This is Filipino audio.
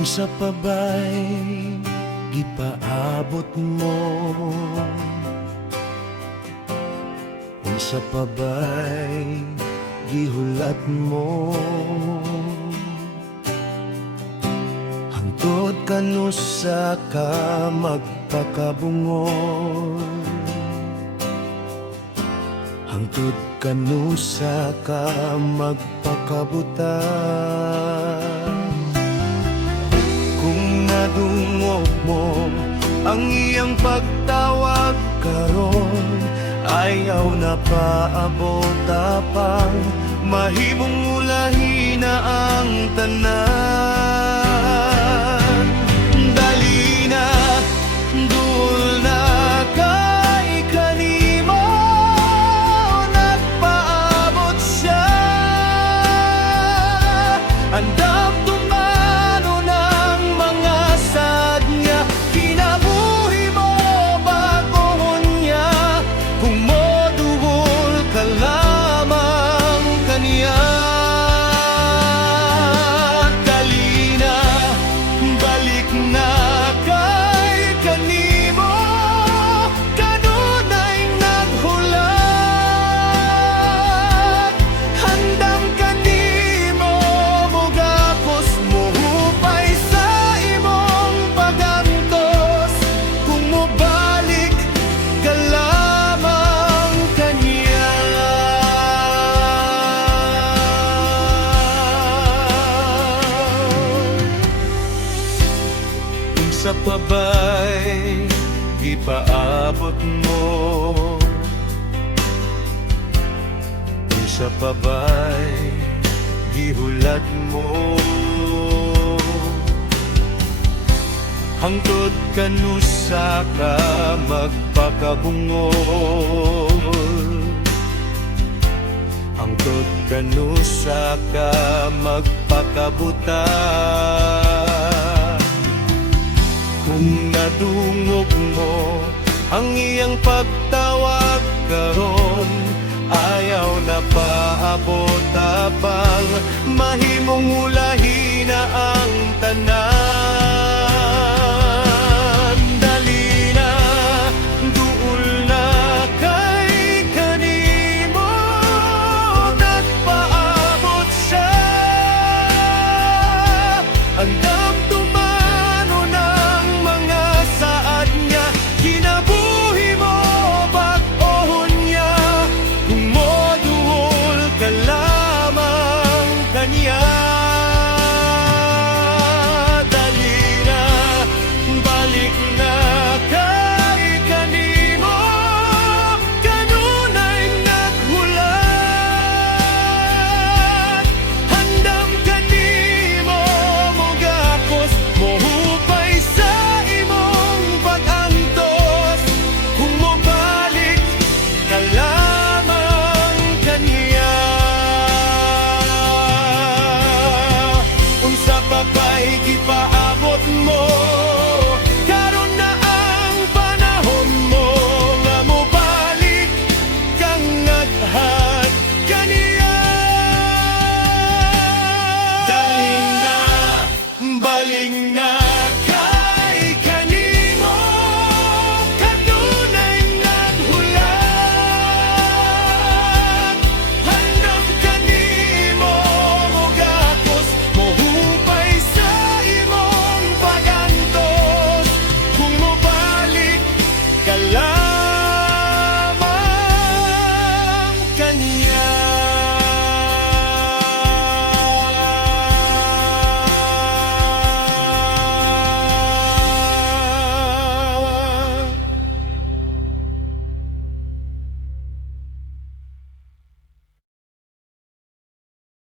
Unsa pa ba'y gipaabot mo? Unsa pa ba'y gihulat mo? Hangtod kanusa ka magpakabungol? Hangtod kanusa ka magpakabutan? Kung nadungog mo ang iyang pagtawag karon, ayaw na paabot tapang mahimong ulahi na ang tanan. Dali na, dul na kay kanimo, nagpaabot siya. Andam tumano ng mga sad niya, kinabuhi mo bagohon niya. Kung moduol ka lamang kaniya, dali na, balik na kay kanimo, kanunay naghulat. Handam kanimo mugapos muhupay sa imong pagantos. Kung mobalik ka lamang kaniya. Unsa pa ba'y gipaabot mo? Unsa pa ba'y gihulat mo? Hangtod kanusa ka magpakabungol? Hangtod kanusa ka magpakabutan? Kung nadungog mo ang iyang pagtawag karon, ayaw na paabot tapang mahimong ulahi na ang tanan. Dali na, duol na kay kanimo, nagpaabot siya. Andam tumano ng mga saad niya, kinabuhi mo bagohon niya. Kung moduol ka lamang kaniya,